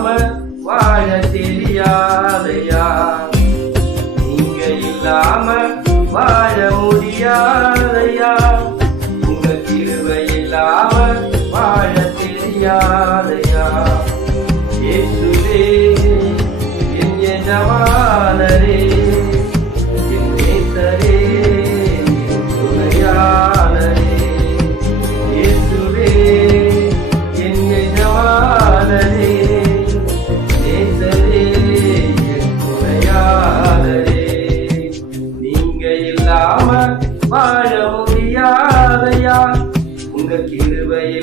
வாழாம வாழ தெரியாதையா? நீங்க இல்லாம வாழ முடியாதையா? உங்க கிருவை இல்லாம வாழ தெரியா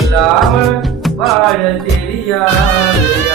இல்லாமல் வாழ தெரியாது.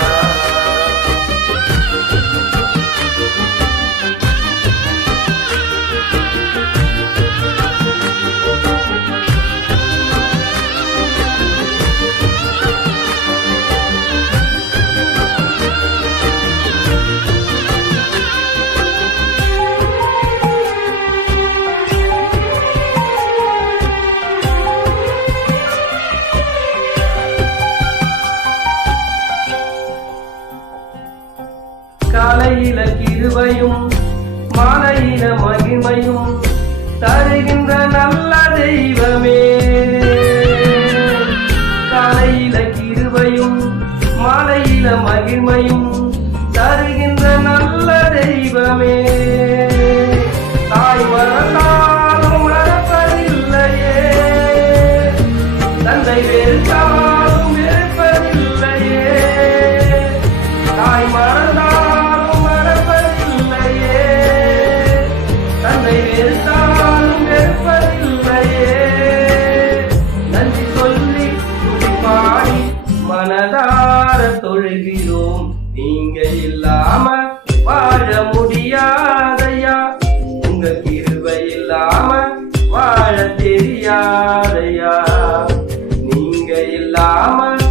마음을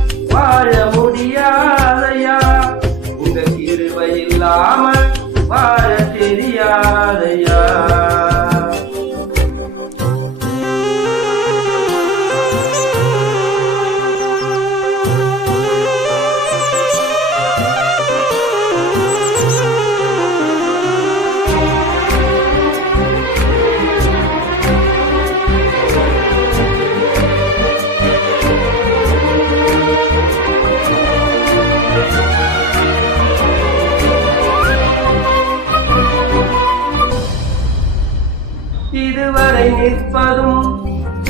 நிலை நிற்பதும்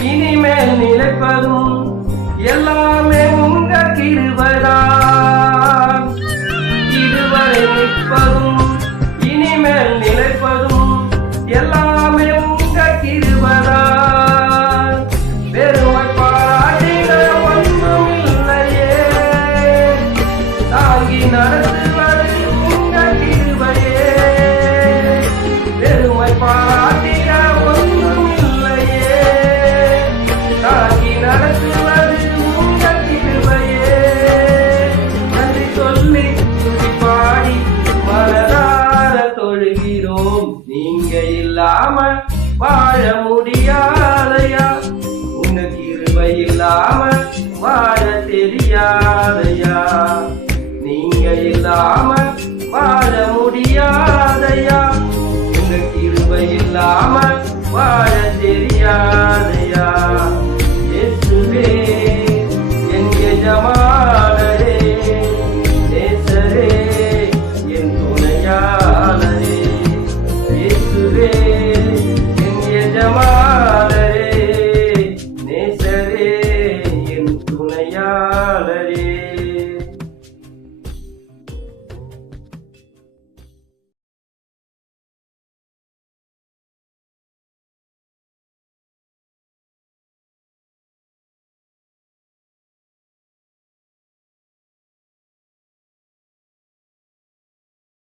இனிமேல் நிலைப்பதும் எல்லாமே உங்க கிருபதான் இல்லாம வாழ முடியாதையா? உங்க கிருபை இல்லாம வாழ தெரியாதையா? நீங்க இல்லாம வாழ முடியாதையா? உங்க கிருபை இல்லாம வாழ Ready.